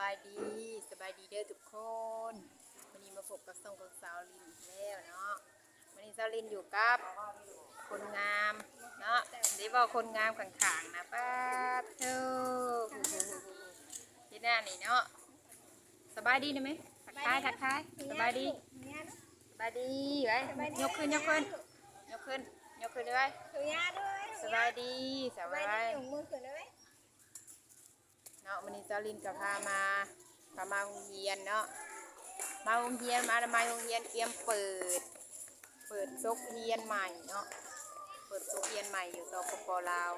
บายดีสบายดีเด้อทุกคนวันนี้มาพบกับส่งของสาวลินอีกแล้วเนาะวันนี้สาวลินอยู่กับ คนงามเนาะเดี๋ยวบอกคนงามข้างๆนะป้าเธอที่หน้านี่เนาะสบายดีนะไหมทักทายทักทายสบายดีสบายดีไว้ยกขึ้นยกขึ้นยกขึ้นยกขึ้นไว้ถือยาด้วยสบายดีสสบาบายยดีห นุ่มมือขึ้นด้วยเนาะวันนี้เจ้าลินกับพามาพามาโรงเรียนเนาะมาโรงเรียนมาทำไมโรงเรียนเตรียมเปิด เปิดซกเรียนใหม่เนาะเปิดซกเรียนใหม่อยู่ต่อปปลาว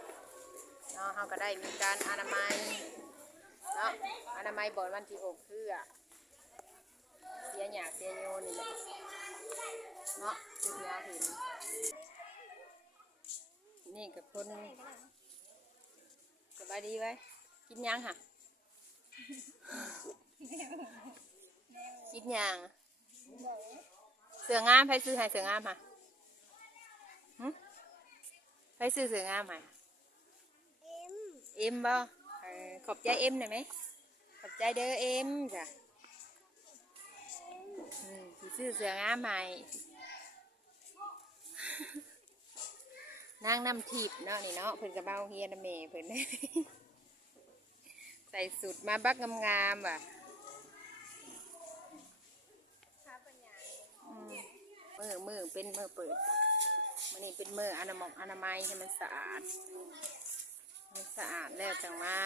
เนาะเขาก็ได้มีการอนามัยเนาะอนามัยบอกวันที่หกคืออะเสียหยาเสียโยนี่แหละเนาะจุดยาเห็นนี่กับคนสบายดีไว้ กินยังค่ะ กินยัง เสืองามไปซื้อให้เสืองามค่ะหึไปซื้อเสืองามให้เอ็มเอ็มบ่เออขอบใจเอ็มหน่อยไหม ขอบใจเด้อเอ็มจ้ะอืมสิซื้อเสืองามให้นางนำทีบเนาะนี่เนาะเพิ่นกระเบ้าเฮียนะเมเพิ่น ใส่สุดมาบักงามๆว่ะข้าปัญญาอืมมือมือเป็นมือเปิดมันนี่เป็นมืออนามัยอนามัยให้มันสะอาด มันสะอาดแล้วจังมา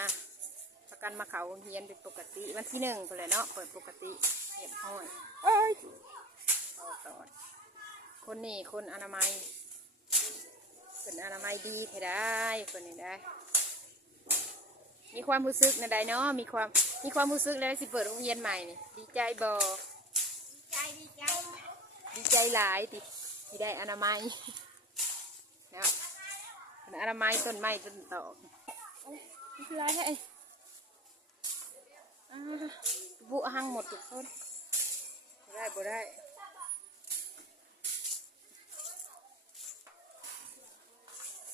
ประกันมาเขาเฮียนเป็นปกติวันที่หนึ่งไปเลยเนาะเปิดปกติเรียบห้อยเอ้ยต่อคนนี้คนอนามัยเป็นอนามัยดีให้ได้คนนี้ได้ มีความรู้สึกนะได้เนาะมีความมีความรู้สึกแล้วสิเปิดโรงเรียนใหม่นี่ดีใจบอใจดีใจดีใจหลายติที่ได้อนามัยนะเป็นอนามัยต้นไม้ต้นตอกโอ้ยไม่เป็นไรให้อ่าบุหังหมดทุกคนบ่ได้บ่ได้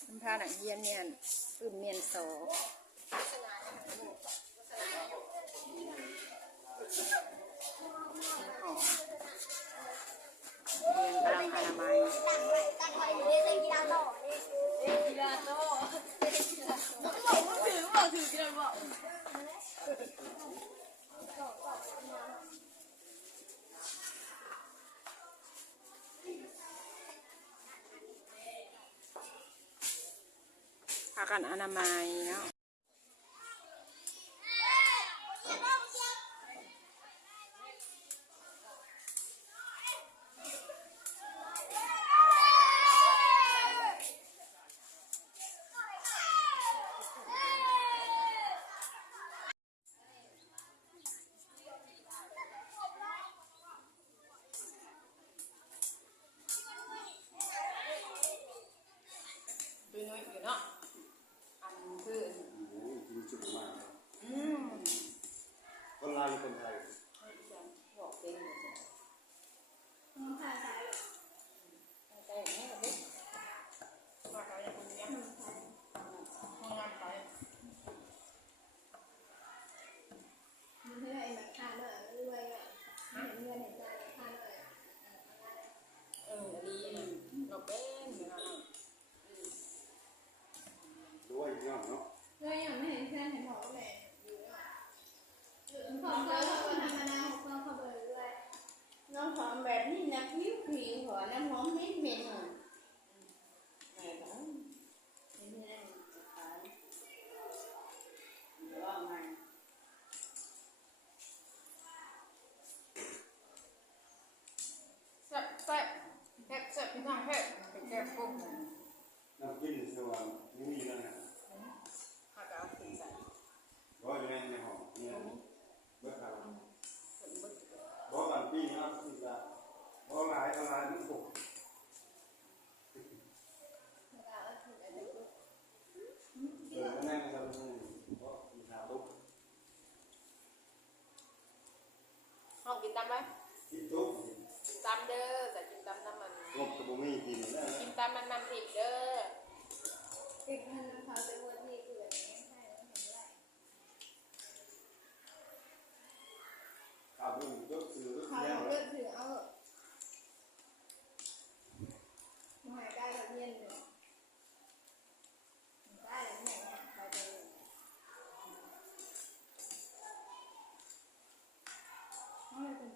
ทำท่าหนังเยียนเมียนตื่นเมียนโซาถือกถือกีฬาบอกพากันอนามัยเนาะ rảnh thì nạp miếng miệng gọi năm hóm mét mẹ hồn กินตำไหมกินตุ๊กกินตำเด้อแต่กินตำน้ำมันงบก็บ่มีกินแล้วกินตำมันมันผิดเด้อติดเงินเขาจะรวย